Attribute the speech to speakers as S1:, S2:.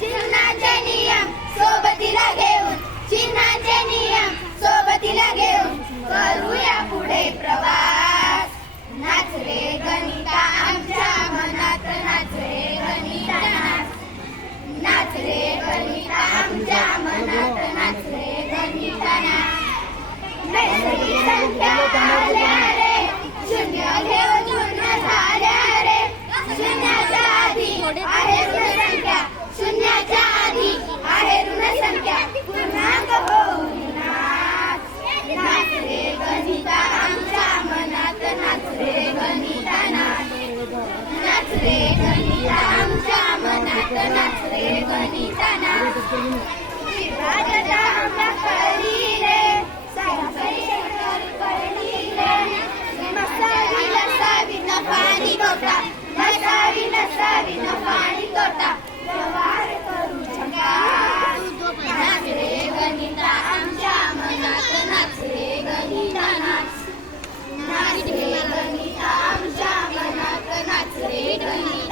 S1: चिन्हाचे नियम सोबतीला घेऊन चिन्हाचे नियम सोबतीला घेऊन पुढे प्रवास. नाचरे गणिता आमच्या मनात नाचरे गणिता नाचरे गणिता मोडे आहे ऋणसंख्या. शून्याच्या आधी आहे नाच रे गणिता नाच रे गणिता नाच. रे गणिता नाच रे गणिता Wait, wait.